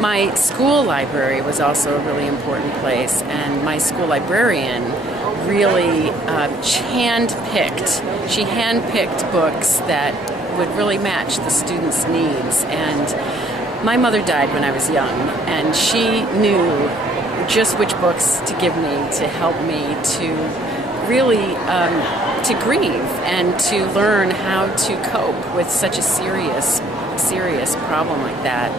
My school library was also a really important place, and my school librarian really she handpicked books that would really match the students' needs. And my mother died when I was young, and she knew just which books to give me to help me to really to grieve and to learn how to cope with such a serious problem like that.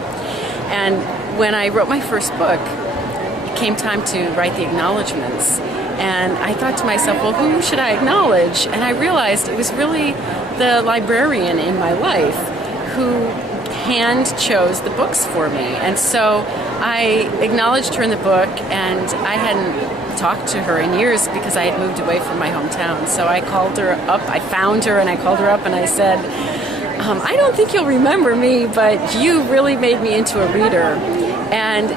And when I wrote my first book, it came time to write the acknowledgments. And I thought to myself, well, who should I acknowledge? And I realized it was really the librarian in my life who hand chose the books for me. And so I acknowledged her in the book, and I hadn't talked to her in years because I had moved away from my hometown. So I called her up, I found her, and I called her up and I said, I don't think you'll remember me, but you really made me into a reader. And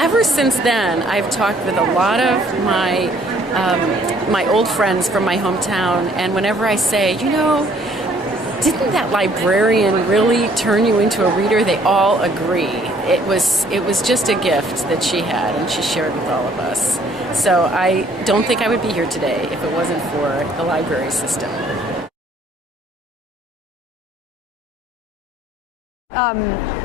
ever since then, I've talked with a lot of my old friends from my hometown, and whenever I say, didn't that librarian really turn you into a reader? They all agree. It was just a gift that she had, and she shared with all of us. So I don't think I would be here today if it wasn't for the library system.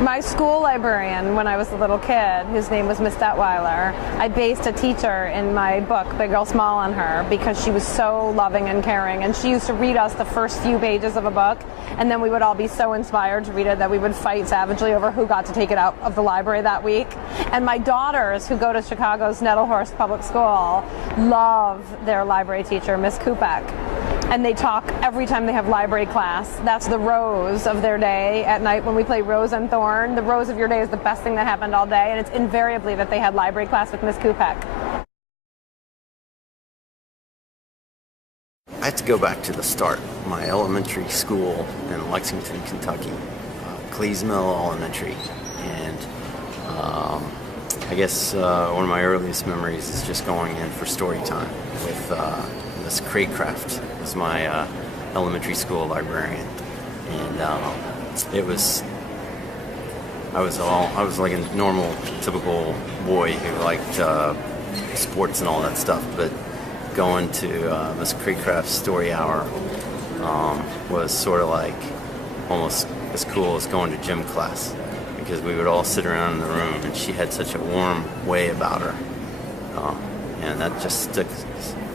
My school librarian, when I was a little kid, whose name was Miss Detweiler, I based a teacher in my book, Big Girl Small, on her because she was so loving and caring, and she used to read us the first few pages of a book, and then we would all be so inspired to read it that we would fight savagely over who got to take it out of the library that week. And my daughters, who go to Chicago's Nettlehurst Public School, love their library teacher, Miss Kupek. And they talk every time they have library class. That's the rose of their day at night when we play Rose and Thorn. The rose of your day is the best thing that happened all day, and it's invariably that they had library class with Miss Kupek. I have to go back to the start. My elementary school in Lexington, Kentucky, Cleesmill Elementary, and I guess one of my earliest memories is just going in for story time with Miss Craycraft, was my elementary school librarian, and I was like a normal, typical boy who liked sports and all that stuff, but going to Miss Craycraft's story hour was sort of like almost as cool as going to gym class, because we would all sit around in the room, and she had such a warm way about her, and that just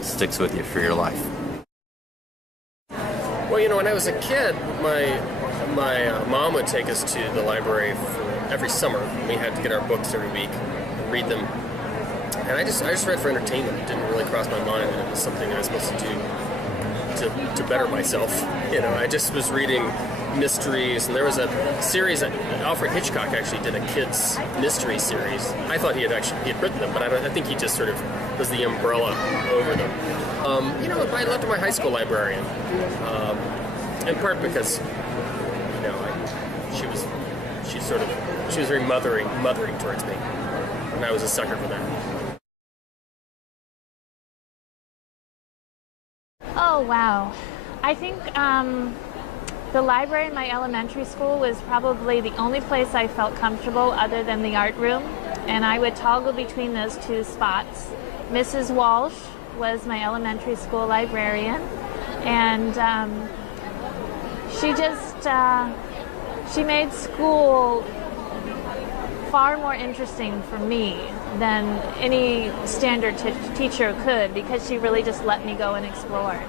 sticks with you for your life. Well, when I was a kid, my mom would take us to the library every summer. We had to get our books every week and read them. And I just read for entertainment. It didn't really cross my mind that it was something I was supposed to do to better myself. I just was reading mysteries, and there was a series that Alfred Hitchcock actually did, a kids mystery series. I thought he had written them, but I think he just sort of was the umbrella over them. I left to my high school librarian, in part because she was very mothering towards me, and I was a sucker for that. Oh wow, I think the library in my elementary school was probably the only place I felt comfortable other than the art room, and I would toggle between those two spots. Mrs. Walsh was my elementary school librarian, and she made school far more interesting for me than any standard teacher could, because she really just let me go and explore.